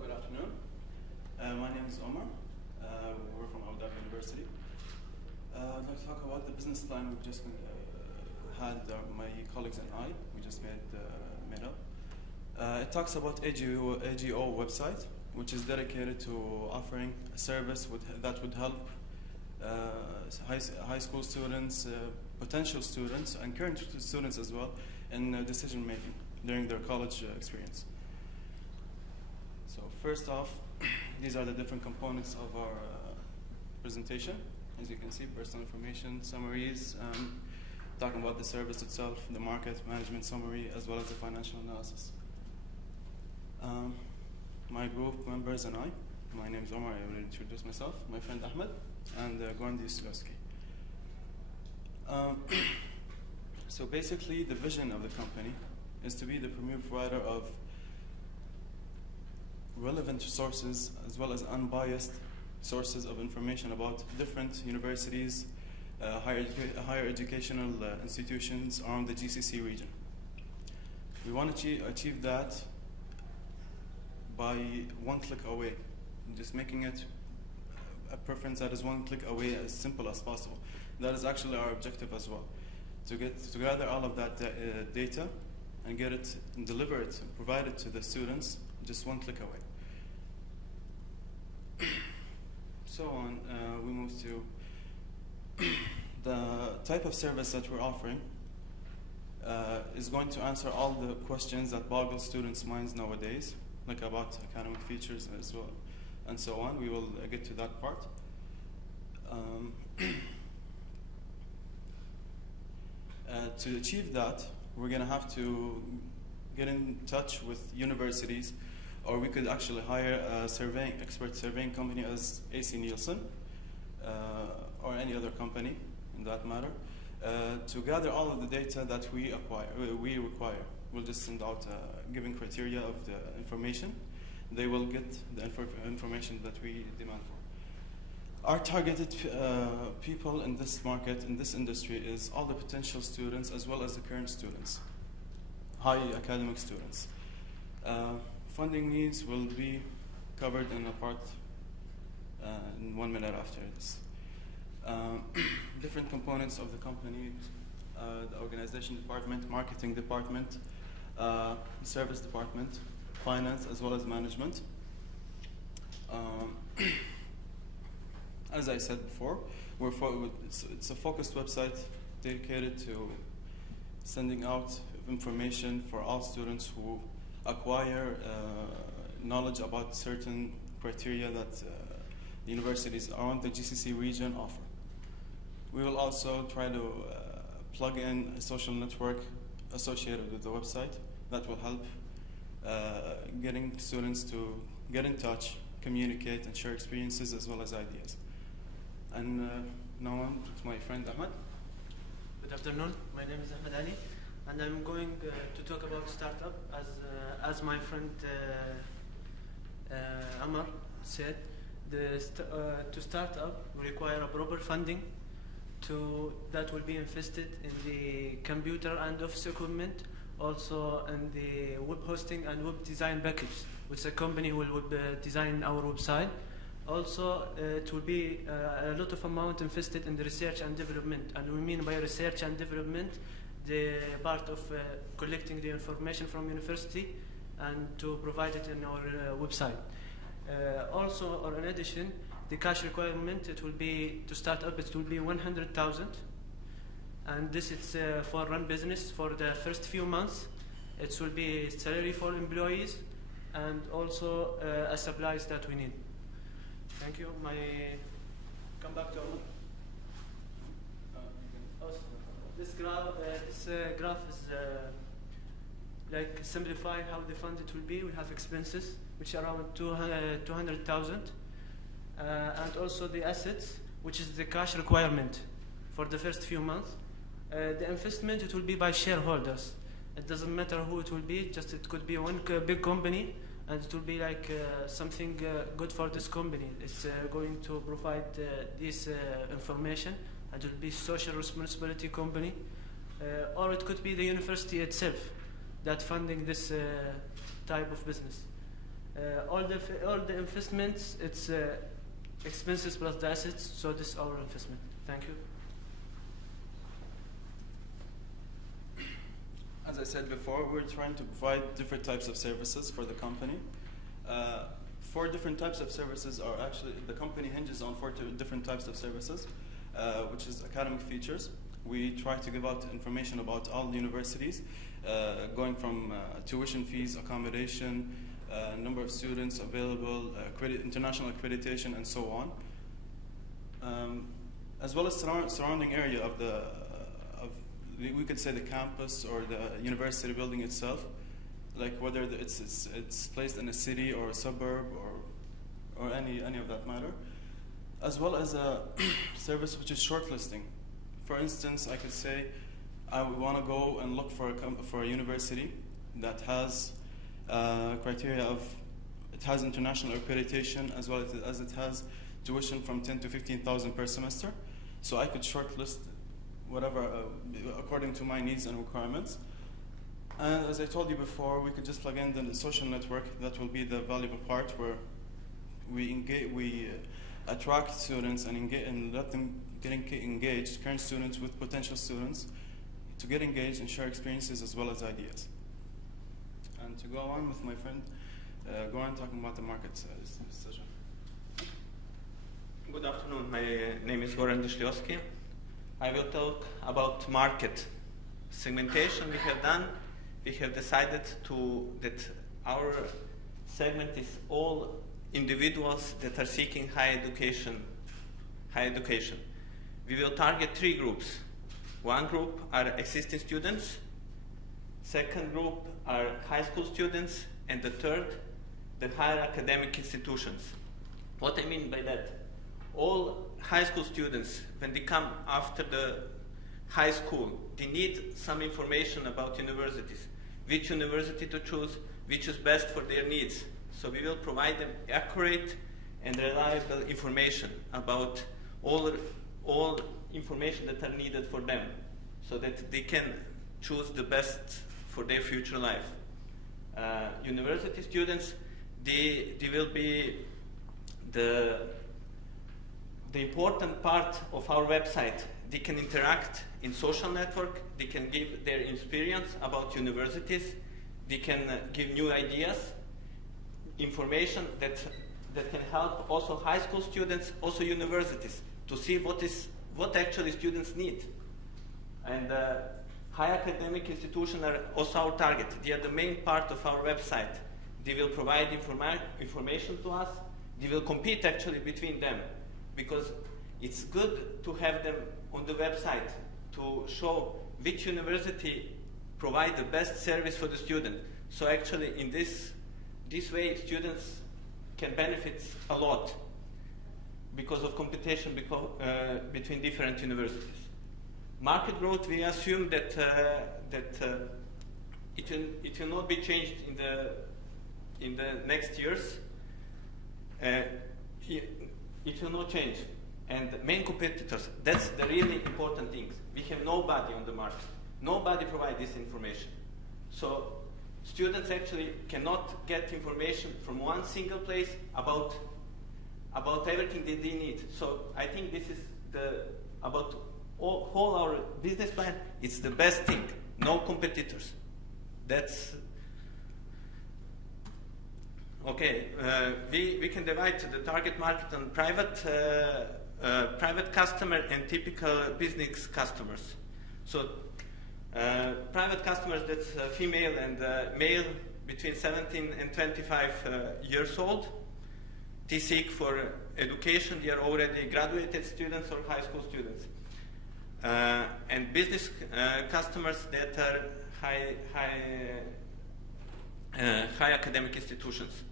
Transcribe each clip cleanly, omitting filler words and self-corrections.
good afternoon. My name is Omar. We're from Abu Dhabi University. I'd like to talk about the business plan we've just had, my colleagues and I, we just made up. It talks about AGO website, which is dedicated to offering a service that would help high school students, potential students, and current students as well in decision making during their college experience. So first off, these are the different components of our presentation. As you can see, personal information, summaries, talking about the service itself, the market, management summary, as well as the financial analysis. My group members and I, my name is Omar, I will introduce myself, my friend Ahmed, and Gondi Sugowski. So basically, the vision of the company is to be the premier provider of relevant sources as well as unbiased sources of information about different universities, higher educational institutions around the GCC region. We want to achieve that by one click away, just making it a preference that is one click away, as simple as possible. That is actually our objective as well, to gather all of that data and get it and deliver it and provide it to the students just one click away. So on, we move to the type of service that we're offering is going to answer all the questions that boggle students' minds nowadays, like about academic features as well, and so on. We will get to that part. To achieve that, we're going to have to get in touch with universities, or we could actually hire a expert surveying company as AC Nielsen, or any other company in that matter, to gather all of the data that we require. We'll just send out a given criteria of the information. They will get the information that we demand for. Our targeted people in this market, in this industry, is all the potential students as well as the current students, high academic students. Funding needs will be covered in a part in 1 minute after this. Different components of the company, the organization department, marketing department, service department, finance, as well as management. As I said before, it's a focused website dedicated to sending out information for all students who acquire knowledge about certain criteria that the universities around the GCC region offer. We will also try to plug in a social network associated with the website that will help getting students to get in touch, communicate, and share experiences as well as ideas. And now on to my friend Ahmed. Good afternoon. My name is Ahmed Ali, and I'm going to talk about startup. As my friend Amar said, to start up we require a proper funding that will be invested in the computer and office equipment, also in the web hosting and web design package, which the company will design our website. Also, it will be a lot of amount invested in the research and development, and we mean by research and development the part of collecting the information from university and to provide it in our website. Also, or in addition, the cash requirement, it will be, to start up, it will be 100,000, and this is for run business for the first few months. It will be salary for employees and also supplies that we need. Thank you. Come back to this graph is like simplify how the fund it will be. We have expenses which are around 200,000, and also the assets, which is the cash requirement for the first few months. The investment, it will be by shareholders. It doesn't matter who it will be. Just it could be one big company, and it will be like something good for this company. It's going to provide this information, and it will be social responsibility company, or it could be the university itself that funding this type of business. All the investments, it's expenses plus the assets, so this is our investment. Thank you. As I said before, we're trying to provide different types of services for the company. 4 different types of services are actually, the company hinges on 4 different types of services, which is academic features. We try to give out information about all universities, going from tuition fees, accommodation, number of students available, international accreditation, and so on. As well as surrounding area of we could say the campus or the university building itself, like whether it's placed in a city or a suburb or any of that matter, as well as a service which is shortlisting. For instance, I could say I would want to go and look for a university that has criteria of it has international accreditation as well as it has tuition from 10 to 15,000 per semester. So I could shortlist whatever according to my needs and requirements. And as I told you before, we could just plug in the social network. That will be the valuable part where we attract students and let them get engaged, current students with potential students, to get engaged and share experiences as well as ideas. And to go on with my friend, go on talking about the market session. Good afternoon. My name is Goran Dyshliowski. I will talk about market segmentation we have done. We have decided that our segment is all individuals that are seeking higher education. We will target 3 groups. One group are existing students, second group are high school students, and the third, the higher academic institutions. What I mean by that, all high school students, when they come after the high school, they need some information about universities, which university to choose, which is best for their needs. So we will provide them accurate and reliable information about all information that are needed for them, so that they can choose the best for their future life. University students, they will be the important part of our website. They can interact in social network, they can give their experience about universities, they can give new ideas, information that can help also high school students, also universities, to see what actually students need. And high academic institutions are also our target. They are the main part of our website. They will provide information to us. They will compete actually between them, because it's good to have them on the website to show which university provide the best service for the student. So actually in this way students can benefit a lot because of competition between different universities. Market growth, we assume that it will not be changed in the next years. It will not change. And main competitors, that's the really important things. We have nobody on the market. Nobody provides this information. So students actually cannot get information from one single place about everything that they need. So I think this is about all our business plan. It's the best thing. No competitors. That's okay. We can divide the target market on private customer and typical business customers. So private customers, that's female and male between 17 and 25 years old. They seek for education. They are already graduated students or high school students. And business customers that are high academic institutions.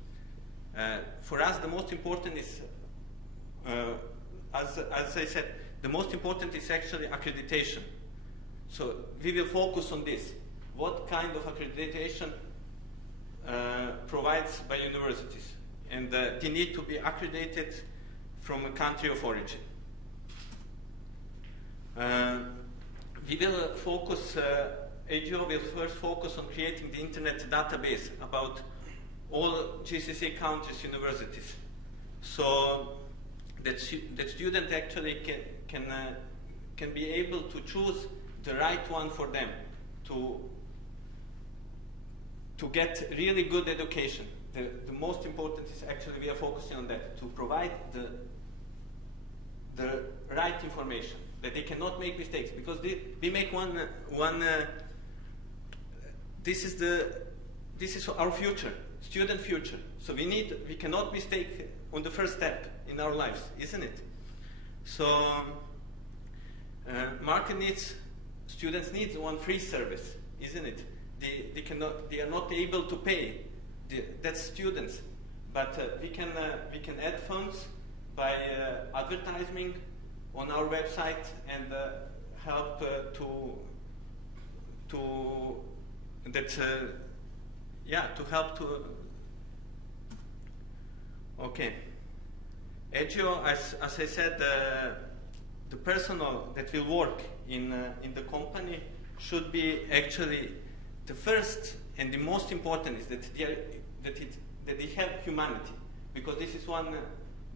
For us, the most important is, as I said, the most important is actually accreditation. So we will focus on this. What kind of accreditation provides by universities? And they need to be accredited from a country of origin. We will focus, AGO will first focus on creating the internet database about all GCC countries universities, so that student actually can be able to choose the right one for them to get really good education. The most important is actually we are focusing on that, to provide the right information, that they cannot make mistakes, because we make this is our future, student future. So we cannot mistake on the first step in our lives, isn't it? So students need one free service, isn't it? They are not able to pay. That's students, but we can add funds by advertising on our website and help Okay. Edgio, as I said, the personnel that will work in the company should be actually the first and the most important is that they have humanity, because this is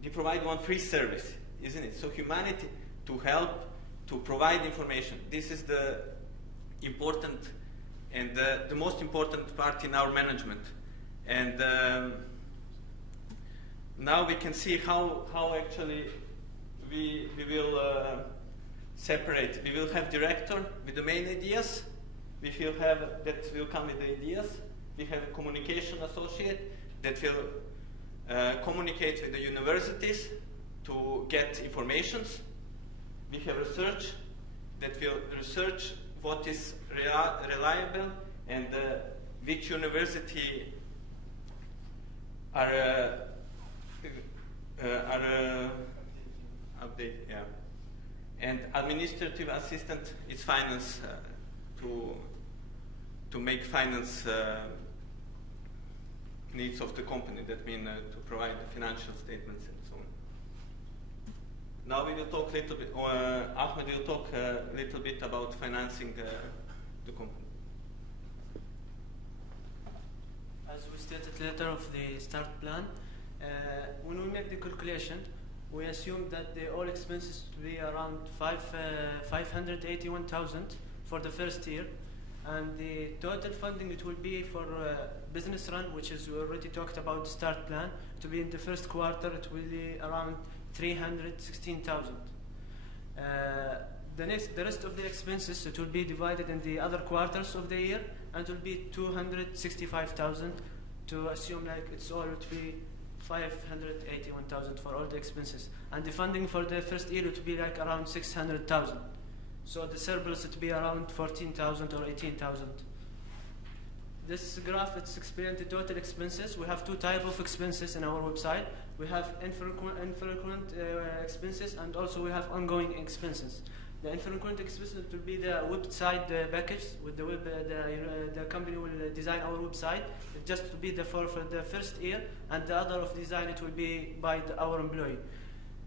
they provide one free service, isn't it? So humanity to help to provide information. This is the important and the most important part in our management. And now we can see how actually we will separate. We will have director with the main ideas. We will have that will come with the ideas. We have a communication associate that will communicate with the universities to get informations. We have research that will research what is reliable and which university are update, yeah. And administrative assistant is finance to make finance needs of the company. That means to provide the financial statements and so on. Now we will talk a little bit, Ahmed will talk a little bit about financing the company. As we stated later of the start plan, when we make the calculation, we assume that the all expenses will be around 581,000 for the first year, and the total funding it will be for business run, which is we already talked about the start plan. To be in the first quarter, it will be around 316,000. The rest of the expenses it will be divided in the other quarters of the year, and it will be 265,000. To assume like it's all to be 581,000 for all the expenses, and the funding for the first year it will be like around 600,000. So the surplus it will be around 14,000 or 18,000. This graph it's explained the total expenses. We have two types of expenses in our website. We have infrequent expenses, and also we have ongoing expenses. The infrequent expenses will be the website package with the web. The company will design our website. It just to be for the first year, and the other of design it will be by our employee.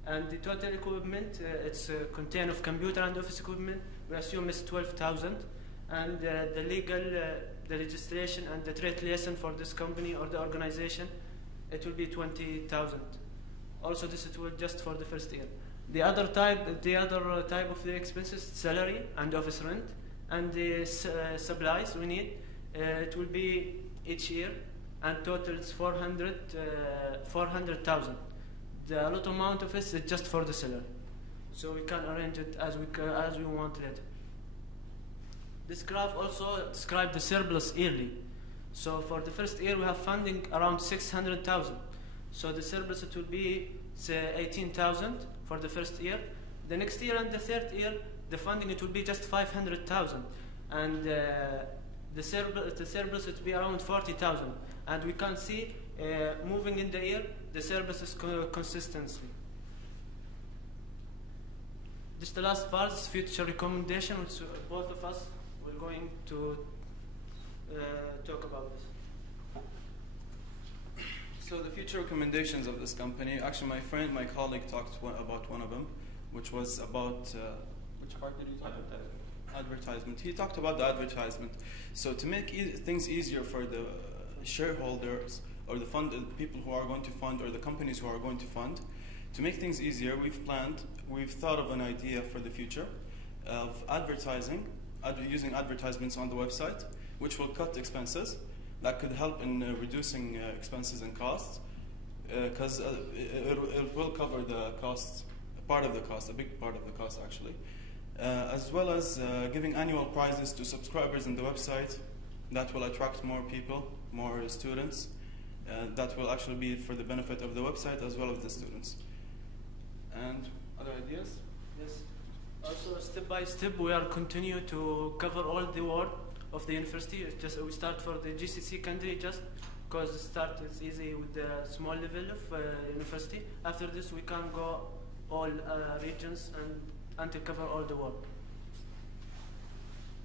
And the total equipment it's contain of computer and office equipment. We assume it's 12,000, and the legal, the registration and the trade license for this company or the organization, it will be 20,000. Also, this it will just for the first year. The other type of the expenses, salary and office rent, and the supplies we need. It will be each year, and total is 400,000. The lot amount of it is just for the salary, so we can arrange it as we want it. This graph also describes the surplus yearly. So for the first year we have funding around 600,000. So the surplus it will be 18,000 for the first year. The next year and the third year, the funding it will be just 500,000, and the surplus it will be around 40,000. And we can see moving in the year, the surplus is consistently. This the last part is future recommendation, which both of us will going to talk about this. So the future recommendations of this company, actually my colleague talked about one of them, which was about, which part did he talk about? Advertisement. He talked about the advertisement. So to make things easier for the shareholders or the people who are going to fund, or the companies who are going to fund. To make things easier, we've thought of an idea for the future of advertising, using advertisements on the website, which will cut expenses. That could help in reducing expenses and costs, because it will cover the costs, part of the cost, a big part of the cost actually, as well as giving annual prizes to subscribers in the website. That will attract more people, more students. That will actually be for the benefit of the website as well as the students. And other ideas? Yes. Also, step by step, we are continue to cover all the world of the university. It's just we start for the GCC country just because it's easy with the small level of university. After this, we can go all regions and to cover all the world.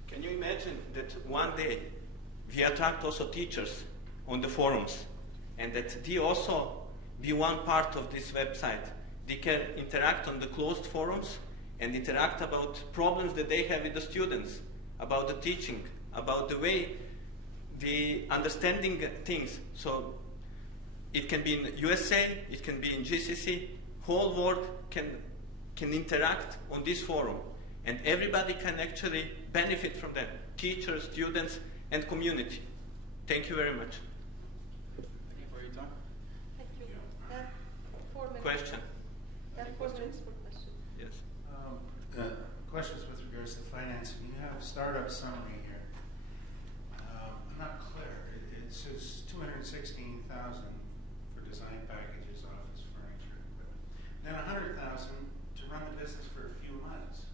Can you imagine that one day we attract also teachers on the forums, and that they also be one part of this website? They can interact on the closed forums and interact about problems that they have with the students, about the teaching, about the way the understanding things. So it can be in USA, it can be in GCC, whole world can interact on this forum, and everybody can actually benefit from that, teachers, students, and community. Thank you very much. Thank you for your time. Thank you. 4 minutes. Question? 4 minutes for question. Yes. Questions with regards to financing. You have startup summary here. I'm not clear. It says $216,000 for design packages, office furniture, equipment. Then $100,000 to run the business for a few months.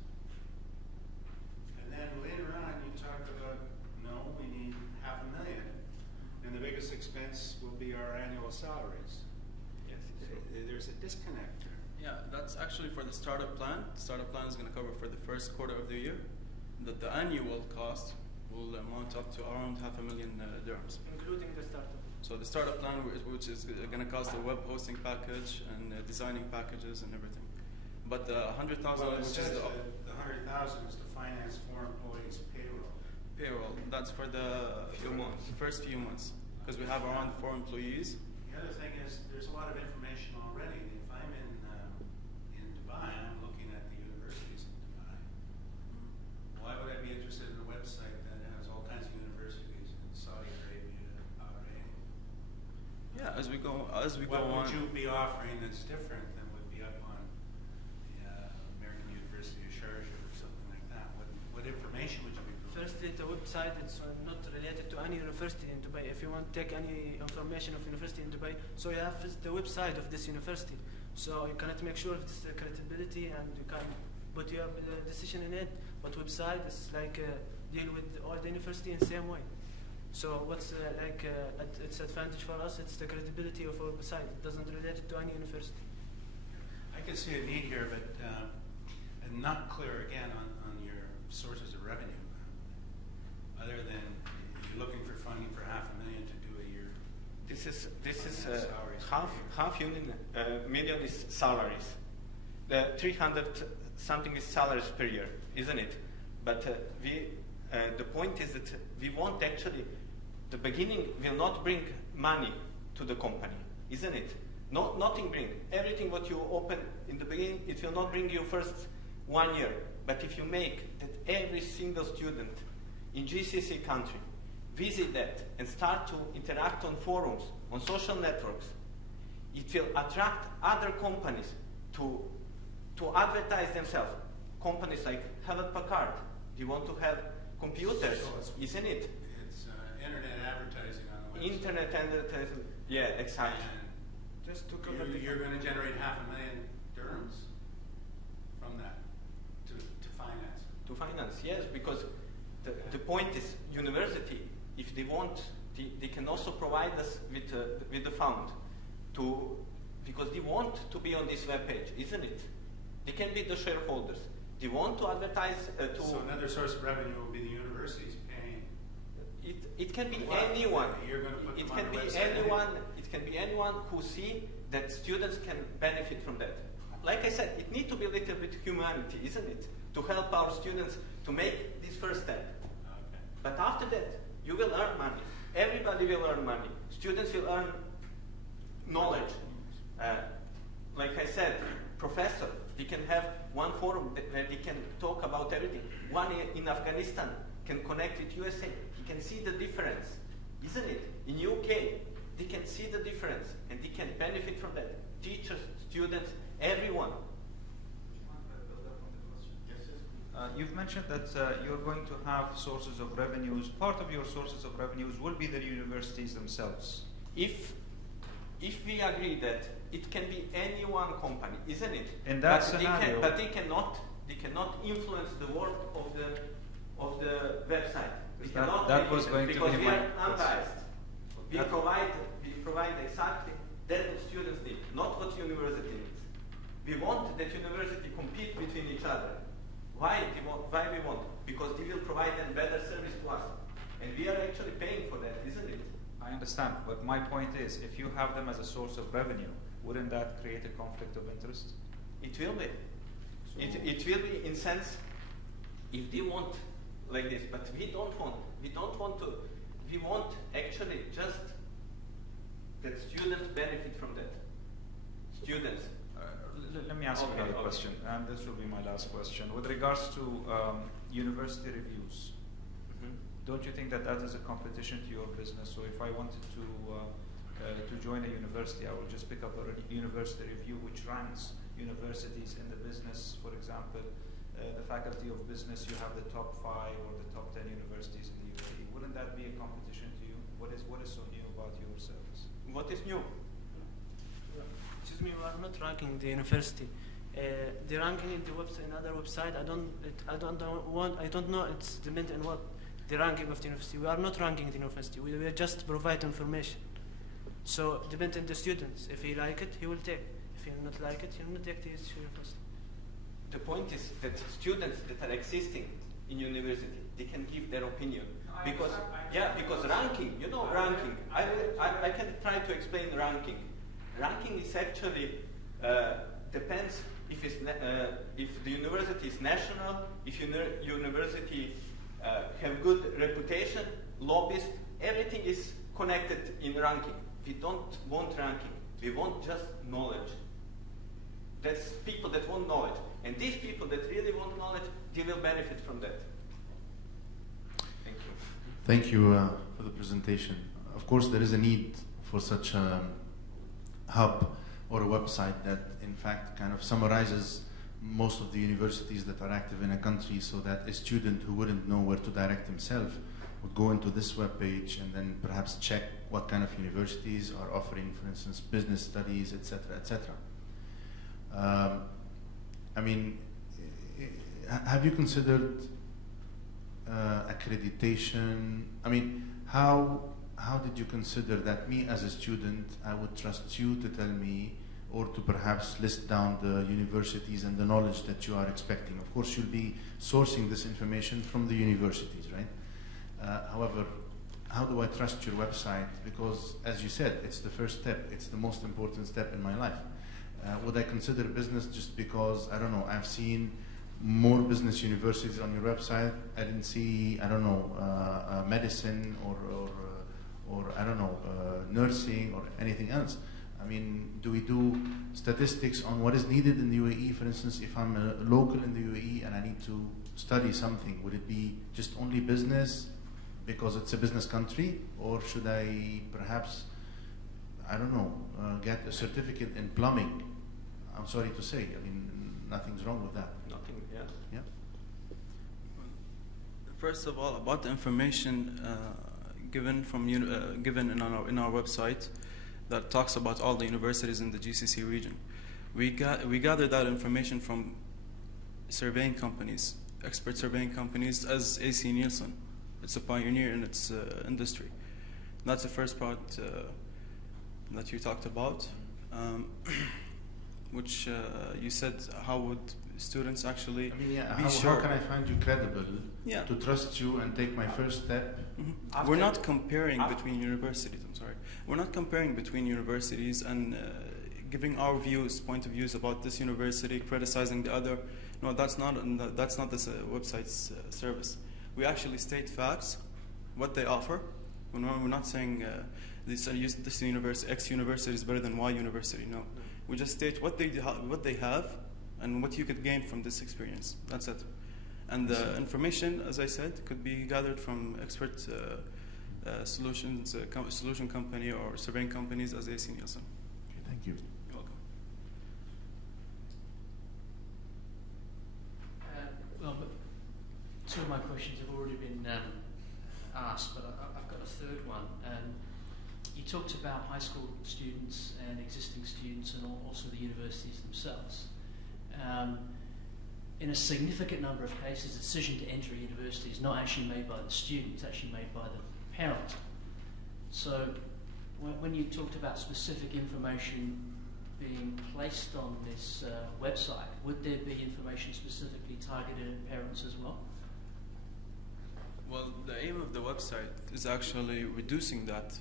And then later on, you talk about, no, we need $500,000, and the biggest expense will be our annual salaries. Yes. There's a disconnect there. Yeah, that's actually for the startup plan. The startup plan is going to cover for the first quarter of the year. That the annual cost will amount up to around $500,000 dirhams. Including the startup. So the startup plan, which is going to cost a web hosting package and designing packages and everything. But the $100,000, Well, it which says is the $100,000 is to finance 4 employees' payroll. payroll, that's for the first few months, because we have around 4 employees. The other thing is, there's a lot of information already. If I'm in Dubai, I'm looking at the universities in Dubai. Why would I be interested in a website that has all kinds of universities in Saudi Arabia, Bahrain? Yeah, as we go What on. would you be offering that's different than would be up on the American University of Sharjah or something like that? What information would you be providing? Firstly, the website is not related to any university in Dubai. If you want to take any information of university in Dubai, so you have the website of this university. So you cannot make sure of this credibility, and you can put your decision in it. But website is like deal with all the university in the same way. So what's its advantage for us? It's the credibility of our website. It doesn't relate to any university. I can see a need here, but I'm not clear again on your sources of revenue. Other than you're looking for funding for $500,000 to do a year. This is Salaries. half million is salaries. The 300 something is salaries per year, isn't it? But the point is that we want actually, the beginning will not bring money to the company, isn't it? Nothing bring. Everything what you open in the beginning, it will not bring you first 1 year. But if you make that every single student in GCC country visit that and start to interact on forums, on social networks, it will attract other companies to advertise themselves. Companies like Hewlett Packard, they want to have computers, isn't it? It's internet advertising on the website. Internet advertising, yeah, exactly. And Just to cover you're going to generate $500,000 dirhams from that to finance. To finance, yes, because the point is, university, if they want, they can also provide us with the fund because they want to be on this web page, isn't it? They can be the shareholders. They want to advertise So another source of revenue will be the universities paying. It can be What? anyone. You're going to put It them can on be the website? anyone. It can be anyone who see that students can benefit from that. Like I said, it needs to be a little bit humanity, isn't it? To help our students to make this first step. Okay. But after that, you will earn money. Everybody will earn money. Students will earn knowledge. Like I said, professor, they can have one forum where they can talk about everything. One in Afghanistan can connect with USA. He can see the difference, isn't it? In UK, they can see the difference and they can benefit from that. Teachers, students, everyone. You've mentioned that you're going to have sources of revenues. Part of your sources of revenues will be the universities themselves. If we agree that it can be any one company, isn't it? In that scenario, but they cannot influence the work of the website. That was going to be because we my are unbiased. We provide exactly that what students need, not what university needs. We want that university compete between each other. Why we want? Because they will provide them better service to us. And we are actually paying for that, isn't it? I understand, but my point is, if you have them as a source of revenue, wouldn't that create a conflict of interest? It will be. So It will be in sense, if they want like this, but we don't want. We don't want to. We want actually just that students benefit from that. Students. Let me ask you another question, and this will be my last question. With regards to university reviews, don't you think that that is a competition to your business? So if I wanted to join a university, I will just pick up a university review which ranks universities in the business. For example, the Faculty of Business, you have the top 5 or the top 10 universities in the UAE. Wouldn't that be a competition to you? What is so new about your service? What is new? Excuse me, we are not ranking the university. The ranking in the website, another website. I don't know. It's dependent on what the ranking of the university. We are not ranking the university. We just provide information. So depending on the students. If he like it, he will take. If he not like it, he will not take the university. The point is that students that are existing in university, they can give their opinion. Because ranking, ranking. I can try to explain ranking. Ranking is actually depends if the university is national, if university have good reputation, lobbyists, everything is connected in ranking. We don't want ranking. We want just knowledge. That's people that want knowledge. And these people that really want knowledge, they will benefit from that. Thank you. Thank you for the presentation. Of course, there is a need for such a hub or a website that, in fact, kind of summarizes most of the universities that are active in a country, so that a student who wouldn't know where to direct himself would go into this webpage and then perhaps check what kind of universities are offering, for instance, business studies, etc., etc. I mean, have you considered accreditation? I mean, how did you consider that me as a student, I would trust you to tell me, or to perhaps list down the universities and the knowledge that you are expecting? Of course, you'll be sourcing this information from the universities, right? However, how do I trust your website? Because, as you said, it's the first step. It's the most important step in my life. Would I consider business just because, I don't know, I've seen more business universities on your website? I didn't see, I don't know, medicine or I don't know, nursing or anything else. I mean, do we do statistics on what is needed in the UAE? For instance, if I'm a local in the UAE and I need to study something, would it be just only business because it's a business country? Or should I perhaps, I don't know, get a certificate in plumbing? I'm sorry to say, I mean, nothing's wrong with that. Nothing, yeah. Yeah. First of all, about the information given in our website that talks about all the universities in the GCC region, we gathered that information from surveying companies, expert surveying companies, as AC Nielsen. It's a pioneer in its industry. That's the first part that you talked about, which you said, how would students actually be sure? How can I find you credible Yeah. to trust you and take my first step? We're not comparing between universities. I'm sorry. We're not comparing between universities and giving our point of views about this university, criticizing the other. No, that's not this website's service. We actually state facts, what they offer. We're not saying this university, X university is better than Y university. No, we just state what they have and what you could gain from this experience. That's it. And the information, as I said, could be gathered from expert solution company or surveying companies as AC Nielsen. Okay, thank you. You're welcome. Well, but two of my questions have already been asked, but I've got a third one. You talked about high school students and existing students and also the universities themselves. In a significant number of cases, the decision to enter a university is not actually made by the student, it's actually made by the parent. So when you talked about specific information being placed on this website, would there be information specifically targeted at parents as well? Well, the aim of the website is actually reducing that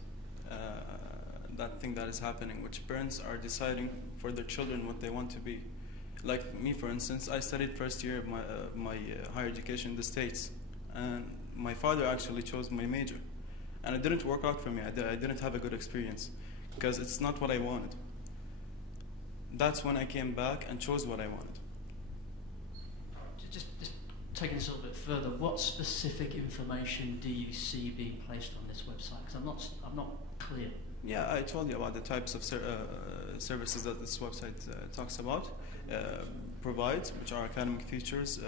thing that is happening, which parents are deciding for their children what they want to be. Like me, for instance, I studied first year of my higher education in the States, and my father actually chose my major, and it didn't work out for me. I didn't have a good experience because it's not what I wanted. That's when I came back and chose what I wanted. Just taking this a little bit further, what specific information do you see being placed on this website? Because I'm not clear. Yeah, I told you about the types of services that this website talks about, provides, which are academic features,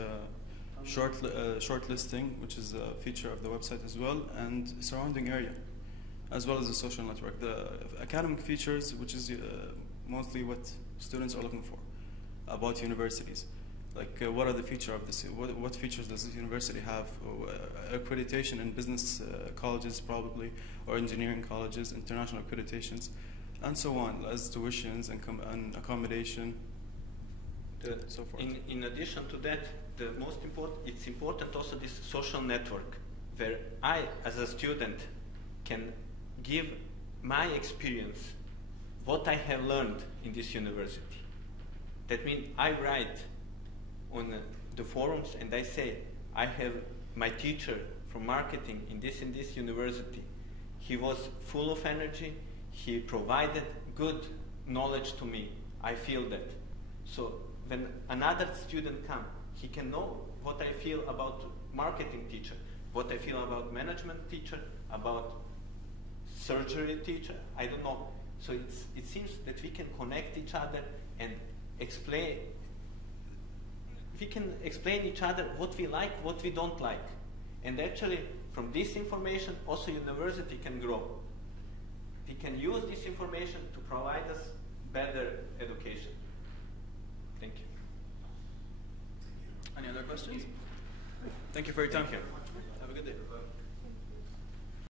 shortlisting, which is a feature of the website as well, and surrounding area, as well as the social network. The academic features, which is mostly what students are looking for about universities. Like what are the features of this? What features does this university have? Accreditation in business colleges probably, or engineering colleges, international accreditations, and so on, as tuitions and accommodation, so forth. In addition to that, it's important also this social network, where I, as a student, can give my experience, what I have learned in this university. That means I write on the forums and I say, I have my teacher from marketing in this university. He was full of energy. He provided good knowledge to me. I feel that. So when another student comes, he can know what I feel about marketing teacher, what I feel about management teacher, about surgery teacher, I don't know. So it seems that we can connect each other and explain each other what we like, what we don't like. And actually, from this information, also university can grow. We can use this information to provide us better education. Thank you. Any other questions? Thank you for your time. Thank you. Have a good day.